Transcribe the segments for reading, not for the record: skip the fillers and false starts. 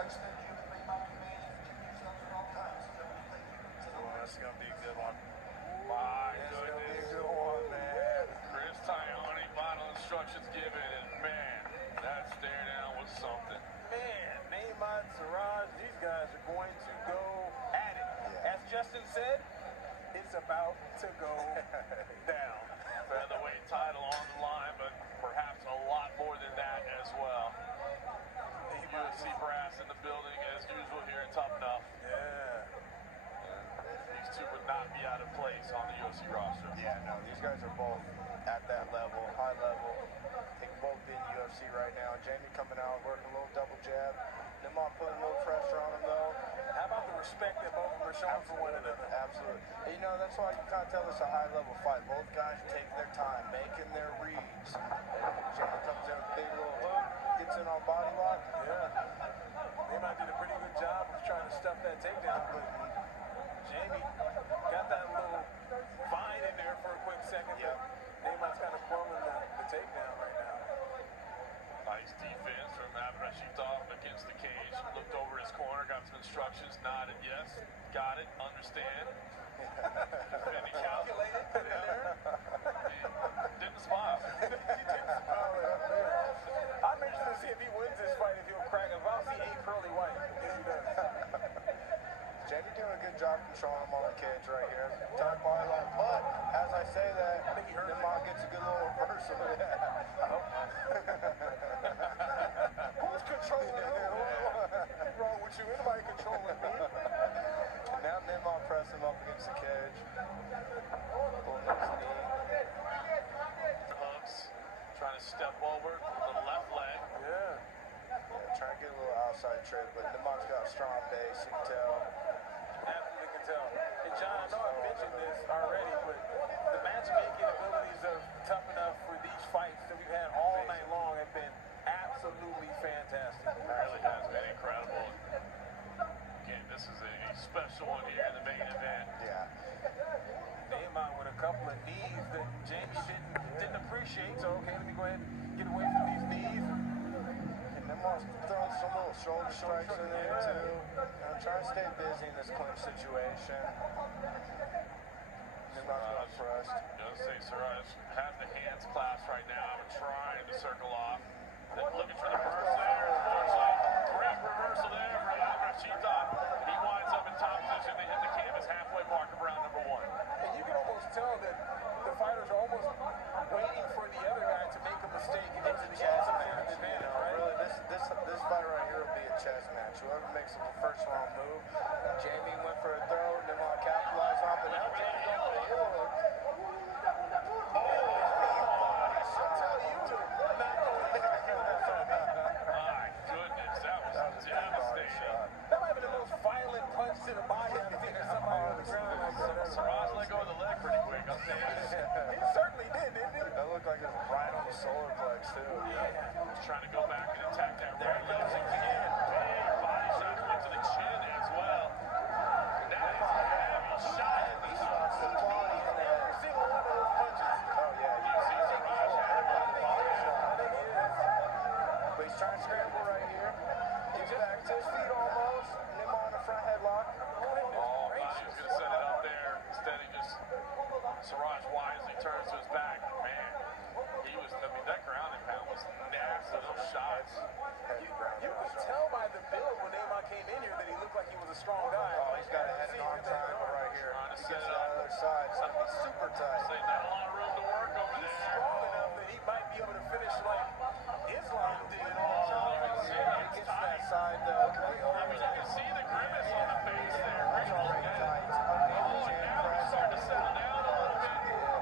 That's going to be a good one. My It's going to be a goodness. good one, man. Chris Taione, final instructions given, and man, that stare down was something. Man, Neymar, Siraj, these guys are going to go at it. Yeah. As Justin said, it's about to go down. Featherweight title on the line, but perhaps a lot more than that as well. UFC brass in the building as usual here at Tough Enough. Yeah. These two would not be out of place on the UFC roster. Yeah, no, these guys are both at that level, high level. They can both be in the UFC right now. Jamie coming out, working a little double jab. Nimon putting a little pressure on him, though. How about the respect that both of them are showing for one another? Absolutely. And, you know, that's why you can't tell it's a high-level fight. Both guys take their time, making their reads. And Jamie comes in with a big little hook, gets in on body lock. Yeah. Neymar did a pretty good job of trying to stuff that takedown, but Jamie got that little vine in there for a quick second. Yeah. Neymar's kind of pulling the takedown right now. Nice defense from Abrashitov against the cage. Looked over his corner, got some instructions, nodded yes, got it, understand. Defending count. Calculated, put it in there. Didn't smile. I'm interested to see if he wins this fight, if he'll crack. If I'll see a pearly white, if he does. Jamie doing a good job controlling him on the cage right here. Tight body lock, but as I say that, I think he hurt Nimon gets a good little reversal. Who's controlling who? What's wrong with you? Anybody controlling me? Now Nimon press him up against the cage. Pulling up his knee. Hooks, trying to step over the left leg. Yeah. Trying to get a little outside trip, but Nimon's got a strong base, you can tell. Absolutely can tell. And John, I know I've mentioned this already, but the matchmaking abilities of Tough Enough for these fights that we've had all night long have been absolutely fantastic. It really has been incredible. Again, this is a special one here in the main event. Yeah. Neymar with a couple of knees that Jamie didn't appreciate, so okay, let me go ahead and get away from these knees. And Nimon's throwing some little shoulder strikes in there too. Trying to stay busy in this clinch situation. Nimon's going first. Does say Siraj has the hands clasped right now, trying to circle off. Then looking for the reversal there. Unfortunately, great reversal there for Abrashitov. He winds up in top position. They hit the canvas halfway mark of round number one. And you can almost tell that the fighters are almost waiting for the other guy to make a mistake and get to the chess match. Really, this fight right here will be a chess match. Whoever makes the first round move. Jamie went for a throw, Nimon capitalized off, but now Jamie's on the heel hook. My goodness, that was devastating. That might have been the most violent punch to the body I've seen in somebody on the ground like that. Siraj let go of the leg pretty quick, I'll say that. He certainly did, didn't he? That looked like it was right on the solar plex, too. He's trying to go back and attack that right leg again. Big body shot to the chin as well. That is a heavy shot. He shots the body in there. Every single one of those punches. Oh, yeah. You see Siraj had a body shot. I think he is. But he's trying to scramble right here. Gets back to his feet almost. Nimon on the front headlock. Oh, he was going to set it up there. Instead, he just, Siraj wisely turns to his back. Man, he was, I mean, that ground and pound was nasty. Those shots. You could tell by the build when Neymar came in here that he looked like he was a strong guy. Oh, he's got a head and arm triangle right here. Trying to He set gets it it on up. the other side. It's going to be super tight. Say not a lot of room to work over He's there. strong enough that he might be able to finish like Islam did. Oh, you can see He it's gets to that tight. side, though. I mean, you can see the grimace on the face there. It's already tight. It's Oh, underneath the and chin. now he's Press. starting to settle down a little bit.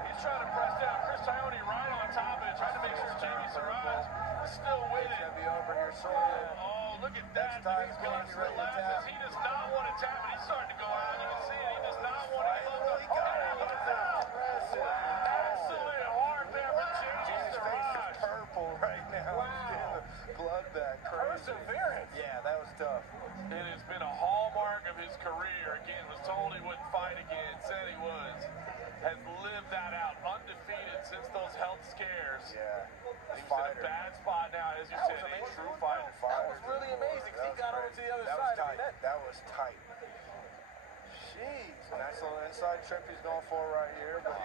He's trying to press down Chris Taione right on top of it, trying to make sure Jamie Siraj is still with It's it. going to be over here shortly. Oh, look at that. Next time, He's Jamie ready to relaxes. tap. He does not want to tap it. He's starting to go out. You can see it. He does not want to look up. He got it. Look at that. Press it. Absolute hard there for Jamie Jamie's face is Siraj. purple right now. Wow. He's getting the blood back. Crazy. Perseverance. Yeah, that was tough. It has been a hallmark of his career. Again, was told he wouldn't fight again, said he was. Has lived that out, undefeated since those health scares. Yeah. He's in a bad spot now, as you That said, was a amazing. true fighter. That was really amazing because he got over to the other That was tight. Jeez. Nice little inside trip he's going for right here. But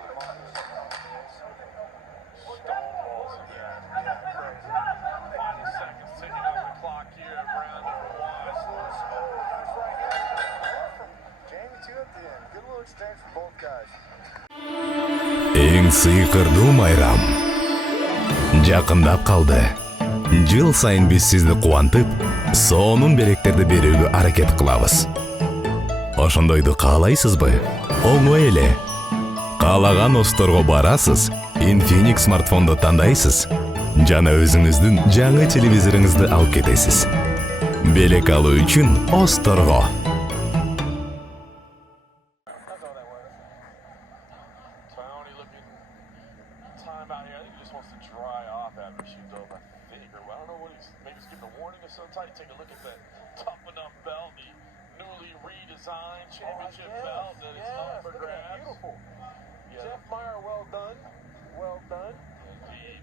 Stonewalls again. yeah, crazy. 5 seconds ticking off the clock here at round number 1. Nice right here. From Jamie too at the end. Good little exchange from both guys. Эң сыйкырдуу майрам жакындап калды. Жыл сайын биз сизди кубантып, сонун белектерди берүүгө аракет кылабыз. Ошондойду каалайсызбы? Оңой эле. Каалаган осторго барасыз, Infinix смартфонду тандайсыз, жана өзүңүздүн жаңы телевизоруңузду алып кетесиз. Белек алуу үчүн Осторго. Tony looking time out here. I think he just wants to dry off after shoot though, I think. Or I don't know what maybe he's giving a warning or some type. Take a look at that tough enough belt, the newly redesigned championship belt that is up for grabs. Beautiful. Yeah. Jeff Meyer, well done. Well done. Indeed.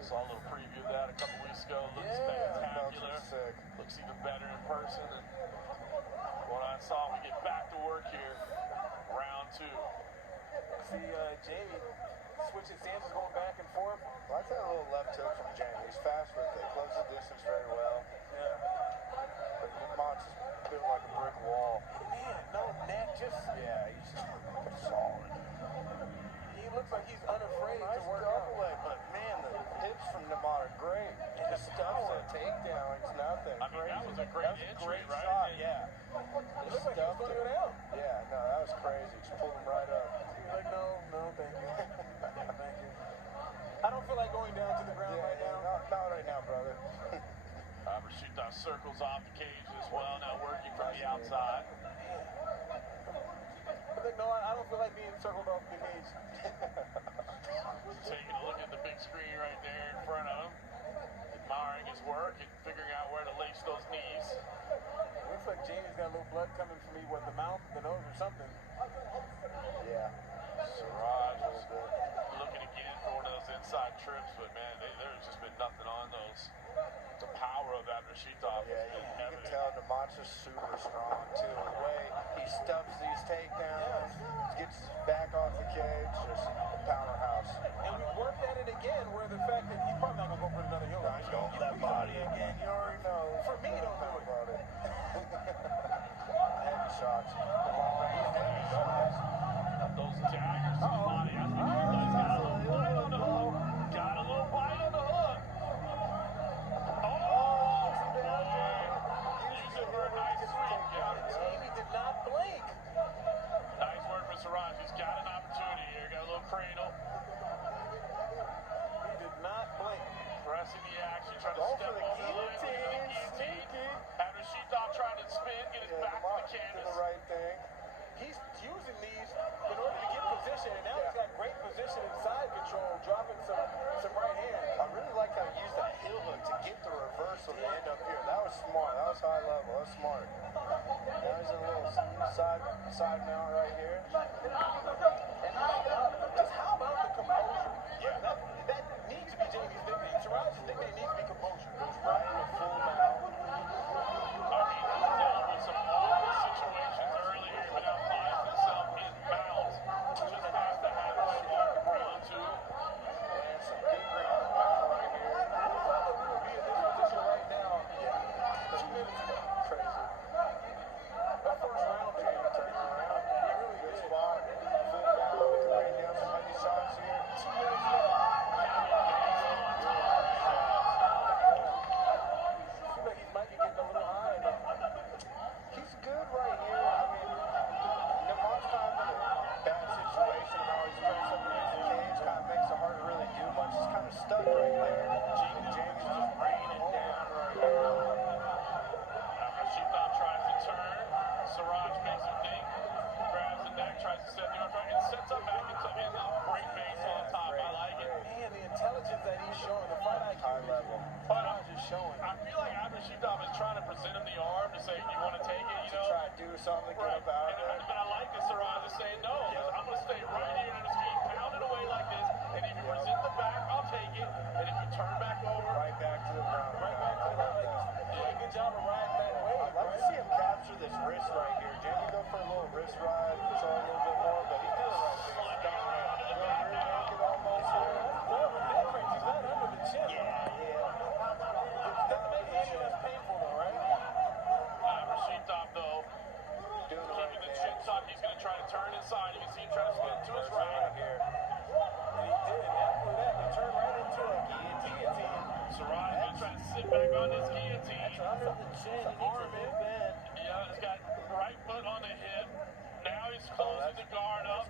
Saw a little preview of that a couple weeks ago. Looks Yeah, spectacular. Sick. Looks even better in person. And what I saw, we get back to work here. Round 2. See, Jamie switching stances, going back and forth. I like that little left hook from Jamie. He's fast with it. Closes the distance very well. Yeah. But Mott's built like a brick wall. Man, no neck, just Yeah, he's just solid. he looks like he's unafraid Nice to work double out. leg, but man, the hips from Namad are great. And The the stuff's power. a takedown. It's nothing. I mean, that was a great That was a entry, great right? shot, And- yeah. It looks like he's going to go down. Yeah, no, that was crazy. Just pulled him right up. He's like, no, thank you. Thank you. I don't feel like going down to the ground right now. Not right now, brother. Rashida circles off the cage as well, now working from the outside. I think, no, I don't feel like being circled off the cage. Taking a look at the big screen right there in front of him. Admiring his work and figuring out where to lace those knees. Looks like Jamie's got a little blood coming from either the mouth, the nose, or something. Yeah. Siraj was looking again for one of those inside trips, but man, there's just been nothing on those. The power of that Rashidov Yeah, has been you can evident. tell Namad's just super strong, too. The way he stuffs these takedowns, gets back off the cage, just a powerhouse. And we worked at it again, where the fact that he's probably not going to go for another heel. Nice going for that body again. You already know. For me, don't do it. About it. Heavy shots. Heavy shots. Those daggers to the body. That's what he does. Got a little bite on the hook. Got a little bite on the hook. Using for a nice sweep. Jamie did not blink. Nice work for Siraj. He's got an opportunity here. Got a little cradle. He did not blink. Pressing the action. Trying to Going step for the over the line. Looking for the guillotine. guillotine. Had Rashidov trying to spin. Get his back to the Namad did canvas. the right thing. He's using these in order to get position, and now he's got great position and side control, dropping some right hand. I really like how he used that heel hook to get the reversal to end up here. That was smart. That was high level. That was smart. Now he's in a little side mount right here. And how about the composure? Yeah, that needs to be Jamie's nickname. Siraj's nickname needs to be composure. Goes right in the full mount. Dealt with some awful situations earlier, but now finds himself in bounds. Just has to have a smart round 2. And some big ground right here. We thought that we would be in this position right now. Yeah. 2 minutes ago. Crazy. That first round, Jamie turned around. He really Good did. spot. Full mount. Laying down some heavy shots here. 2 minutes left. Seems like he might be getting a little high now. He's good right here. I mean, Namad's kind of in a bad situation. How he's pressed up against the cage kind of makes it hard to really do much. He's kind of stuck right there. Jamie's just raining down right here. Rashidov tries to turn. Siraj makes him think. Grabs the neck, tries to set the arm back, and sets up back into a great base on top. I like it. Man, the intelligence that he's showing, the fight IQ High level. Siraj is showing. I feel like Rashidov is trying to present him the arm to say, you want to take it, you know? Try to do something to get Right. up out of But there. I like that Siraj is saying, no, I'm going to stay right here and just keep pounding away like this. And if you present the back, I'll take it. And if you turn back over, Right back to the ground. Right back to the ground. He's doing a good job of riding that wave, I'd like to right? see him capture back on this guillotine. That's up the chin. He needs to move in. Yeah, he's got right foot on the hip. Now he's closing the guard up.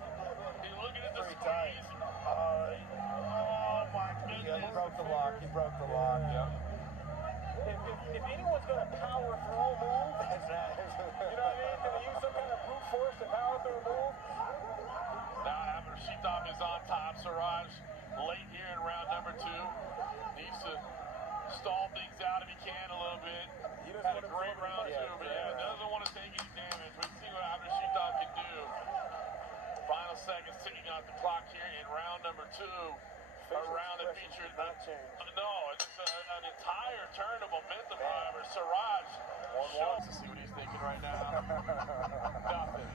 He's looking at the Pretty tight. squeeze. Oh my goodness. Yeah, he broke the lock. He broke the lock. Yeah. If anyone's going to power through a move, It's that. you know what I mean? Going to use some kind of brute force to power through a move. Now Abdurashitov is on top. Siraj late here in round number 2. Needs to stall things out if he can a little bit. He doesn't Had a want to great throw round the 2, punch. but yeah, doesn't want to take any damage. We see what Abdurashitov can do. Final seconds ticking off the clock here in round number 2. A round that featured not change. no, it's an entire turn of momentum. However, Siraj shows to see what he's thinking right now. Nothing.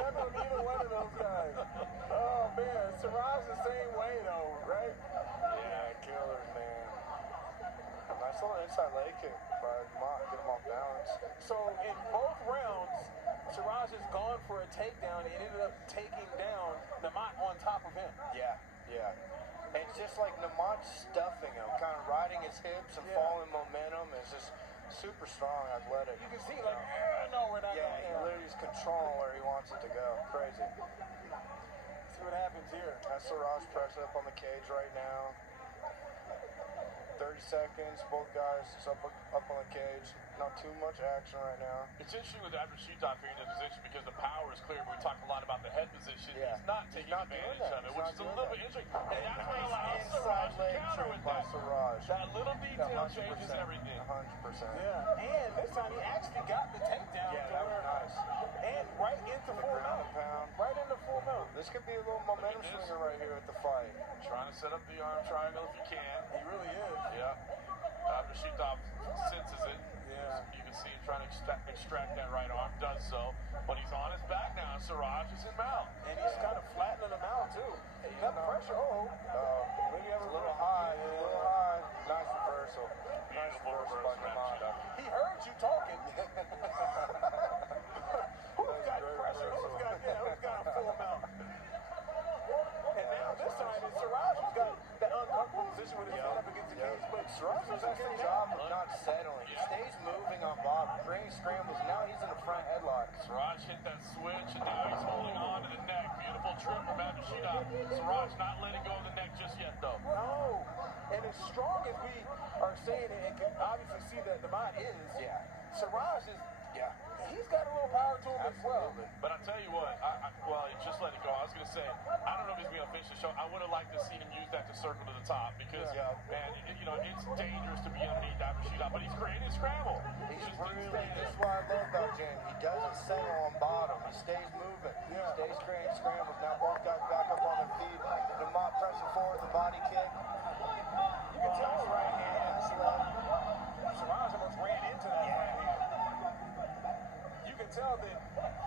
Never neither one of those guys. Oh man, Siraj the same way though, right? Yeah, killers, man. Nice little inside leg kick by Mott. Get him off balance. So in both rounds, Siraj has gone for a takedown and ended up taking down Namat on top of him. Yeah, yeah. And it's just like Namat stuffing him, kind of riding his hips and falling momentum. It's just super strong, athletic. You can see like, no, we're not Yeah, going he there. literally is controlling where he wants it to go. Crazy. See what happens here. That's Siraj pressing up on the cage right now. 30 seconds, both guys just up on the cage. Not too much action right now. It's interesting with Abdurashitov here in this position because the power is clear, but we talked a lot about the head position. Yeah. He's not taking not doing advantage that. of it, He's which not is a doing little that. bit interesting. And that's what Nice allows inside Siraj to leg counter trick with by that. Siraj. That little detail changes 100%. everything. 100%. Yeah, and this time he actually got the takedown. Yeah, to that was where- nice. And right into The full ground mount. and pound. Right into full mount. This could be a little momentum this. swinger right here at the fight. Trying to set up the arm triangle if you can. He really is. Yeah. Abdurashitov senses it. Yeah. You can see him trying to extract that right arm, does so. But he's on his back now. Siraj is in mount. And he's kind of flattening him out too. He got pressure. Oh, maybe It's a little high. A little high. Nice reversal. Nice Beautiful reversal by reversal, Namat. he heard you talking. Who's got Great pressure? reversal. Who's got a full mount? And now this time it's Siraj who's got that uncomfortable position with his head up against the cage. But Siraj does a good job of not settling. He stays moving on bottom, creating scrambles. Now he's in the front headlock. Siraj hit that switch, and now he's holding on to the neck. Beautiful trip from Abdurashitov. Siraj not letting go of the neck just yet, though. no. And as strong as we are saying it, and can obviously see that Namat is, Yeah. Siraj is, Yeah. he's got a little power to him as well. Absolutely. But I tell you what, well, just let it go. I was going to say, I don't know if he's going to finish the show. I would have liked to see him use that to circle to the top because, Yeah. man, it's dangerous to be underneath Abdurashitov, but he's creating a scramble. He's Just really, didn't stay this there. is what I love about Jen. He doesn't settle on bottom. He stays moving. Yeah. Stays creating scrambles. Now both guys back up on their feet. Namat pressing forward, the body kick. You can tell Right hand, Siraj almost ran into that right hand. You can tell that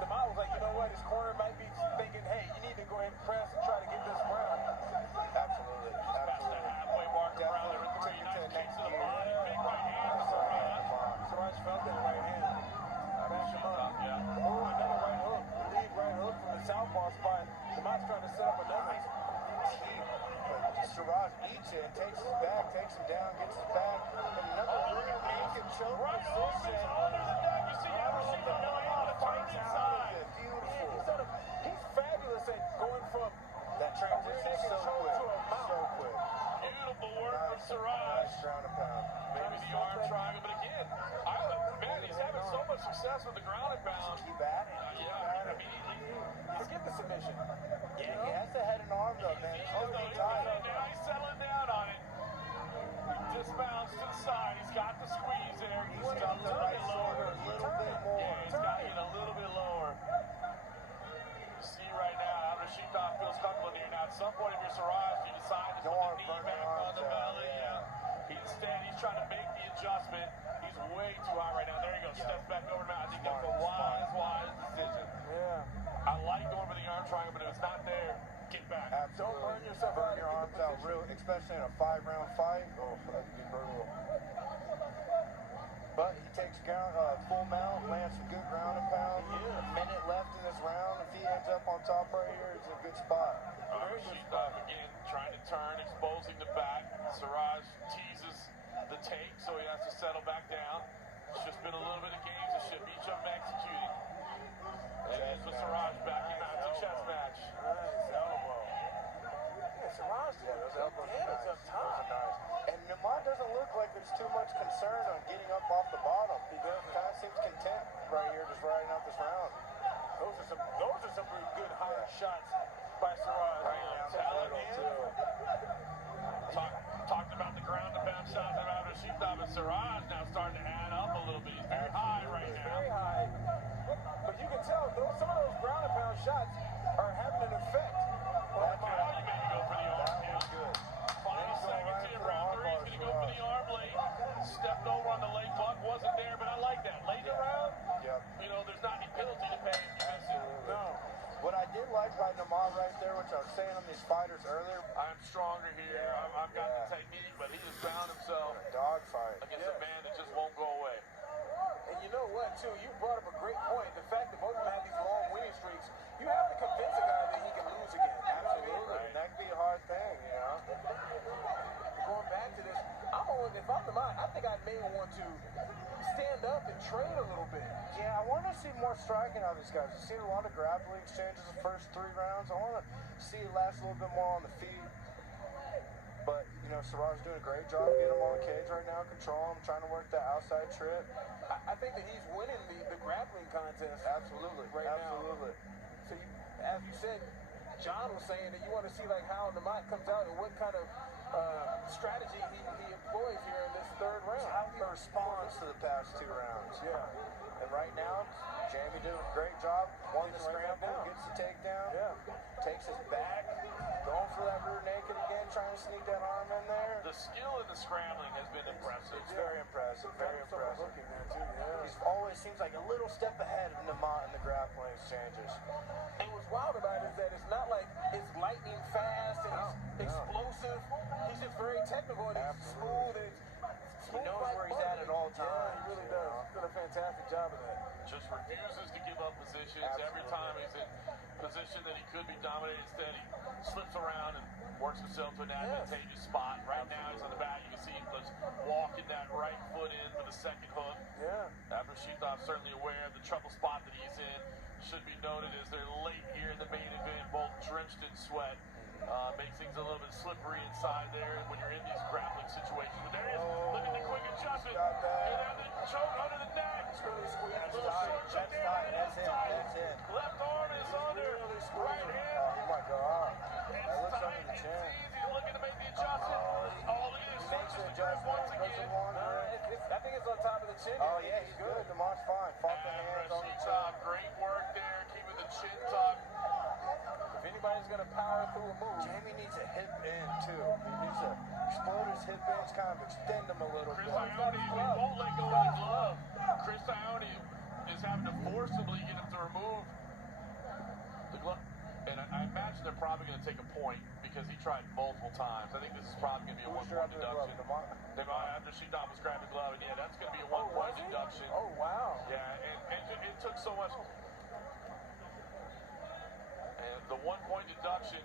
Namat was like, you know what, his corner might be thinking, hey, you need to go ahead and press and try to get this round. Absolutely. Past the Absolutely. halfway mark of round number 3. Definitely Nice took it kick to to the the next body. gear. Big right hand to Siraj. Siraj felt that right hand. Back him up. Yeah. Oh, another right hook. Lead right hook from the southpaw spot. Namat's trying to set up another. But Siraj eats it, takes his back, takes him down, gets his back. And another rear naked choke Right arm position. is under the neck. You see Abdurashitov going on the turn inside. Beautiful. He's fabulous at going from That transition so quick. So quick. Beautiful work from Nice, Siraj. nice ground and pound. Maybe the arm triangle, but again, man, he's having so much success with the ground and pound. Keep at it. Keep Yeah, at I it. mean, forget the submission. Yeah, he has the head and arm though, man. He's holding tight. now he's settling down on it. He dismounts to the side. He's got the squeeze there. He's He's got got a the little right bit shoulder lower. a little bit more. Yeah, he's got to get a little bit lower. You see right now, Abdurashitov feels comfortable here. Now, at some point, if you're Siraj, you decide to Don't put wanna the knee burn back your on arms the out, belly. yeah. He's trying to make the adjustment. He's way too high right now. There he goes. Yeah. Steps back over now. I think that's Smart, a wise decision. Yeah. I like going for the arm triangle, but if it's not there, get back. Absolutely. Don't burn yourself Burn out. your arms out real, especially in a 5-round fight. Oh, that could be brutal. But he takes full mount, lands some good ground and pound. A minute left in this round. If he ends up on top right here, it's a good spot. Abdurashitov again trying to turn, exposing the back. Siraj teases the take, so he has to settle back down. It's just been a little bit of gamesmanship, each of them executing. And it is with Siraj backing out to chest match. Nice elbow. Yeah, Siraj did Those elbows are damage nice. up top. Those are nice. And Namad doesn't look like there's too much concern on getting up off the bottom. He kind of seems content right here, just riding out this round. Those are some pretty good high shots by Siraj. Right down the middle, too. Talked about the ground and pound shots around Rashidov, and Siraj now starting to add up a little bit. He's very high right He's now. very high. But you can tell some of those ground and pound shots are having an effect. Now he may go for the arm. That was good. 5 seconds in round 3. He's going to go for the arm late. Stepped over on the late buck. Wasn't there, but I like that. Late around, Yep. you know, there's not any penalty to pay if you miss it. No. What I did like by Namad right there, which I was saying on these fighters earlier, I'm stronger here. I've got the technique, but he has found himself a dogfight. against a man that just won't go away. And you know what, too? You brought up a great point. The fact that both of them have these long winning streaks, you have to convince a guy that he can lose again. You know what I mean? Absolutely. And that could be a hard thing, you know? Going back to this, if I'm the mind, I think I may want to stand up and trade a little bit. Yeah, I want to see more striking out of these guys. I've seen a lot of grappling exchanges the first 3 rounds. I want to see it last a little bit more on the feet. But, you know, Siraj's doing a great job getting him on the cage right now, control him, trying to work that outside trip. I think that he's winning the grappling contest. Absolutely. Right now. Absolutely. So, as you said, John was saying that you want to see like how Namad comes out and what kind of strategy he employs here in this 3rd round. How he responds to the past 2 rounds. Yeah. And right now, Jamie doing a great job. Won the He's right scramble, now. gets the takedown, Yeah. takes his back, going for that rear naked again, trying to sneak that arm in there. The skill in the scrambling has been impressive. It's very impressive, very impressive. Looking there too, yeah. He's always seems like a little step ahead of Namad in the grappling exchanges. And what's wild about it is that it's not like it's lightning fast and he's explosive. He's just very technical and he's smooth and He knows where he's at all times. Yeah, he really does. He's done a fantastic job of that. Just refuses to give up positions. Every Absolutely. time he's in position that he could be dominated, instead he slips around and works himself to an advantageous spot. Right now he's on the back. You can see him just walking that right foot in for the 2nd hook. Yeah. Abdurashidov certainly aware of the trouble spot that he's in. Should be noted as they're late here in the main event, both drenched in sweat. Makes things a little bit slippery inside there when you're in these grappling situations. But there he is. Look at the quick adjustment. Got that. You have the choke under the neck. It's really squeezed. Little short choke That's there. tight. That's it. That's it. Left arm is under. Right hand. Oh my God. That It's looks tight. under the It's chin. easy. Looking to make the adjustment. Oh, look at this. He makes the Just the grip adjustment. once Puts again. him on. I think it's on top of the chin. Oh yeah, he's good. Namad's fine. Fought the hands on the chin. Abdurashidov, great work there, keeping the chin tucked. If anybody's going to power through a move, Jamie needs a hip in too. He needs to explode his hip ins, kind of extend them a little Chris bit. Ione won't let go of the glove. Chris Ione is having to forcibly get him to remove the glove. And I imagine they're probably going to take a point because he tried multiple times. I think this is probably going to be a Who's 1-point dropping the glove? deduction. Namad? After Shidam was grabbing the glove, and yeah, that's going to be a 1-point deduction. Oh, wow. Yeah, and it took so much. And the 1-point deduction,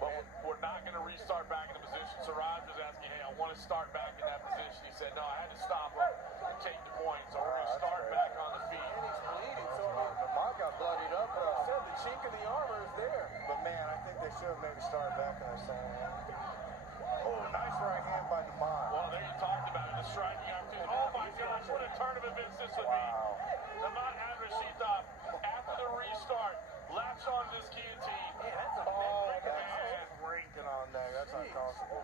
but we're not going to restart back in the position. Siraj was asking, hey, I want to start back in that position. He said, no, I had to stop him and take the point. So we're going to start back on the feet. And he's bleeding, so I mean, Namad got bloodied up like I though. said, the chink in the armor is there. But man, I think they should have maybe started back in that same hand. Oh, nice right hand by Namad. Well, there you talked about it, the striking opportunity. Oh my gosh, what a turn of events this would be. Wow. Namad Abdurashidov, after the restart, latch on this guillotine. Man, that's a Oh, neck breaker. that's breaking on there. That's uncomfortable.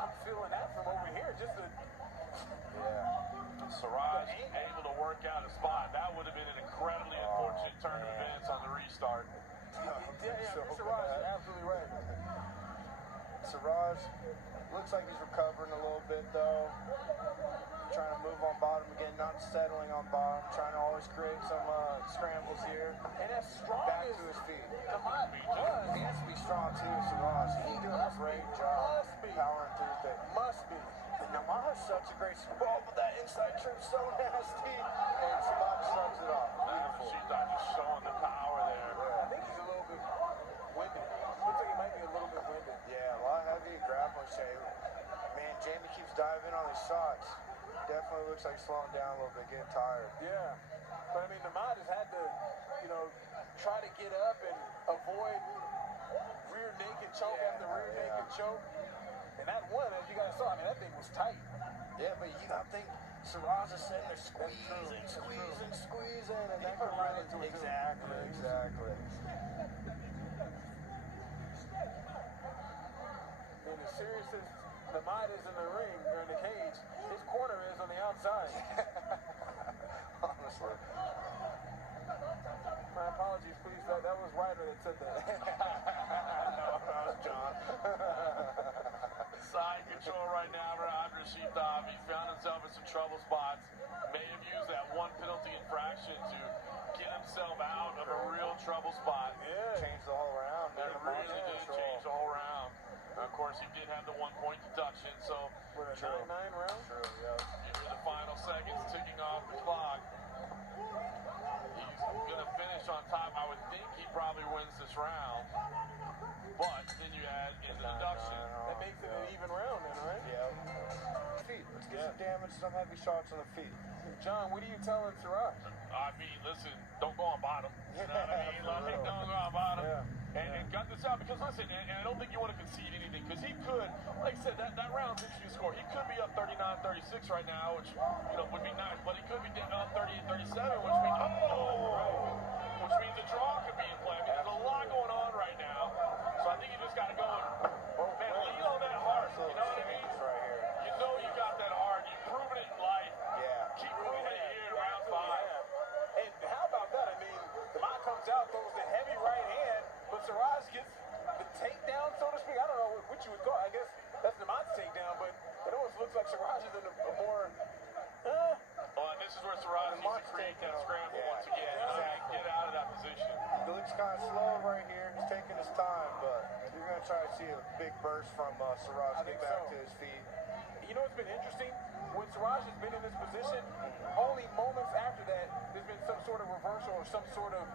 I'm feeling that from over here. Just a Yeah. Siraj able to work out a spot. That would have been an incredibly unfortunate turn of events on the restart. yeah, Siraj is absolutely right. Siraj looks like he's recovering a little bit though. Trying to move on bottom again, not settling on bottom. Trying to always create some scrambles here. And as strong Back as to his feet. Namad was, He has to be strong too, Siraj. He's doing a great job powering through things. must be. And Namad has such a great sprawl, but that inside trip so nasty. And Siraj shrugs it off. Beautiful. Abdurashidov just showing the power there. I think he's a little bit winded. Looks like he might be a little bit winded. Yeah, a lot of heavy grappling shape. Man, Jamie keeps dive in on these shots. Definitely looks like slowing down a little bit, getting tired. Yeah. But I mean, Namath has had to, try to get up and avoid rear naked choke after rear naked choke. And that one, as you guys saw, I mean, that thing was tight. Yeah, but I think Shiraz is sitting there squeezing, and that could right into it. Exactly. And as serious as Namath is in the ring, or in the cage, his corner is on the outside. Honestly. My apologies, please. That was Ryder that said that. No, that was John. Side control right now for Andre Shitov. He found himself in some trouble spots. May have used that one penalty infraction to get himself out of a real trouble spot. Yeah. Changed the whole round. It really did change the whole round. Of course, he did have the 1 point deduction, so With a 9-9 round? True, yeah. into the final seconds ticking off the clock. He's going to finish on top. I would think he probably wins this round. But then you add in the deduction. That makes it an even round then, right? Yeah. Feet. Let's get some damage, some heavy shots on the feet. John, what are you telling Siraj? I mean, listen, don't go on bottom. You know what I mean? Like, don't go on bottom. And got this out because, listen, and I don't think you want to concede anything because he could, like I said, that round's interesting to score. He could be up 39-36 right now, which, would be nice. But he could be up 38-37, which means, which means a draw could be in play. I mean, there's a lot going on right now. So I think you just got to go and, man, lean on that heart. You know what I mean? Right here. You know you got that heart. You've proven it in life. Yeah. Keep proving it here in round 5. And how about that? I mean, the man comes out, throws the heavy right hand, but Siraj gets the takedown, so to speak. I don't know what you would call it. I guess that's the man's takedown, but it almost looks like Siraj is in a more... Well, and this is where Siraj needs to create that scramble once again. Exactly. Get out of that position. He looks kind of slow right here. He's taking his time, but you're going to try to see a big burst from Siraj get back to his feet. You know what's been interesting? When Siraj has been in this position, only moments after that, there's been some sort of reversal or some sort of,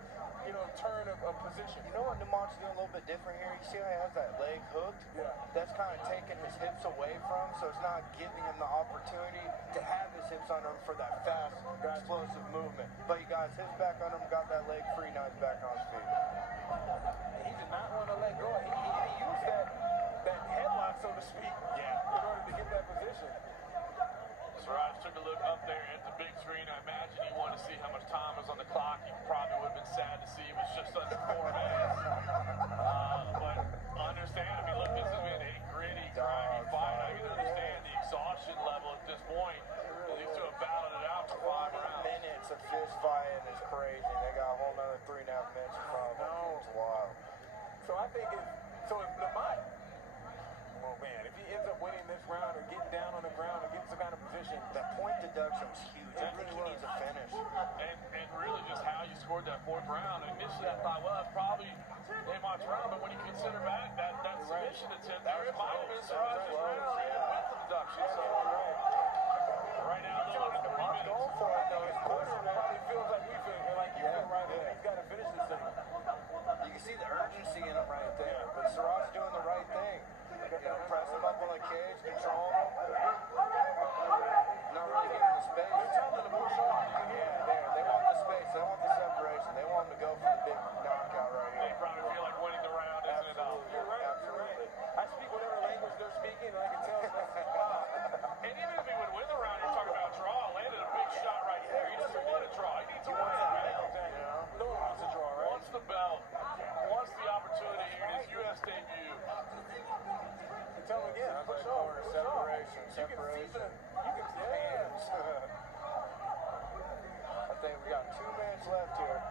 turn of position. You know what Namath's doing a little bit different here? You see how he has that leg hooked? Yeah. That's kind of taking his hips away from him, so it's not giving him the opportunity to have his hips under him for that fast, explosive movement. But he got his hips back under him, got that leg free, now he's back on his feet. And he did not want to let go. He used that headlock, so to speak, in order to get that position. Siraj took a look up there at the big screen. I imagine he wanted to see how much time was on the clock. He probably would have been sad to see it was just under 4 minutes. But understand, I mean, look, this has been a gritty, grimy fight. I can understand the exhaustion level at this point. These two have battled it out for 5 rounds. Minutes of fist fighting is crazy. They got a whole nother 3.5 minutes in front of them. It's wild. So I think if Namath, well, man, if he ends up winning this round or getting down on the ground or getting some kind of position, That point deduction was huge. I think he needs a finish. And really just how you scored that 4th round. Initially, I thought, well, it's probably Namath's round, but when you consider back that submission attempt there, it might have been Siraj's round with the deduction. So right now, though, under 3 minutes. going for it, though. His corner probably feels like we feel, like you feel right now. He's got to finish this thing. You can see the urgency in him right there. But Siraj's doing the right thing. Press him up on the cage, control him. Not really giving him the space. They're telling him to push on. They want the space. They want the separation. They want him to go for the big knockout right They here. probably feel like winning the round isn't enough. You're right. I speak whatever language they're speaking, and I can tell And even if he would win the round, you're talking about a draw. Landed a big shot right there. He doesn't want a draw. He needs to win, right? no one wants to draw, right? Wants the belt. Wants the opportunity in his U.S. debut. Tell him again, push on. Separation. You can see hands. I think we got 2 minutes left here.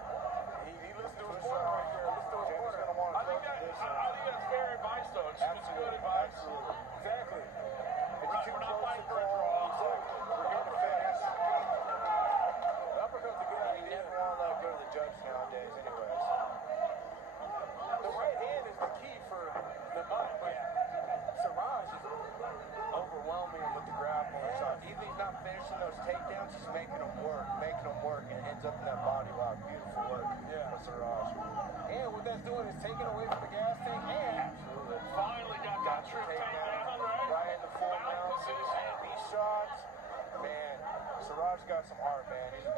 He listened to his corner right there. Listen to his Jim's corner. gonna want I think that's fair advice, though. It's good advice. Absolutely. Exactly. It's too We're not close fighting to for a call. draw. Exactly. We're here to finish. The uppercut's a good You idea. never want to let go to the judge nowadays anyways. The right hand is the key for Namath, but Siraj is Overwhelming him with the grappling shots. Even if he's not finishing those takedowns, he's making them work, and it ends up in that body lock. Beautiful work. Yeah. With Siraj. and what that's doing is taking away from the gas tank and Finally got that trip takedown, right? Right in the full Mount mount. position. shots. Man, Siraj's got some heart, man. He's a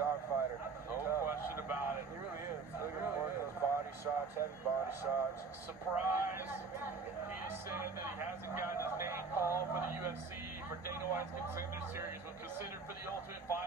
dog fighter. No question about it. He really is. Look at him working those body shots, heavy body shots. Surprise. He has said that he hasn't gotten his name called for the UFC for Dana White's Contender Series, was considered for the Ultimate Fighter.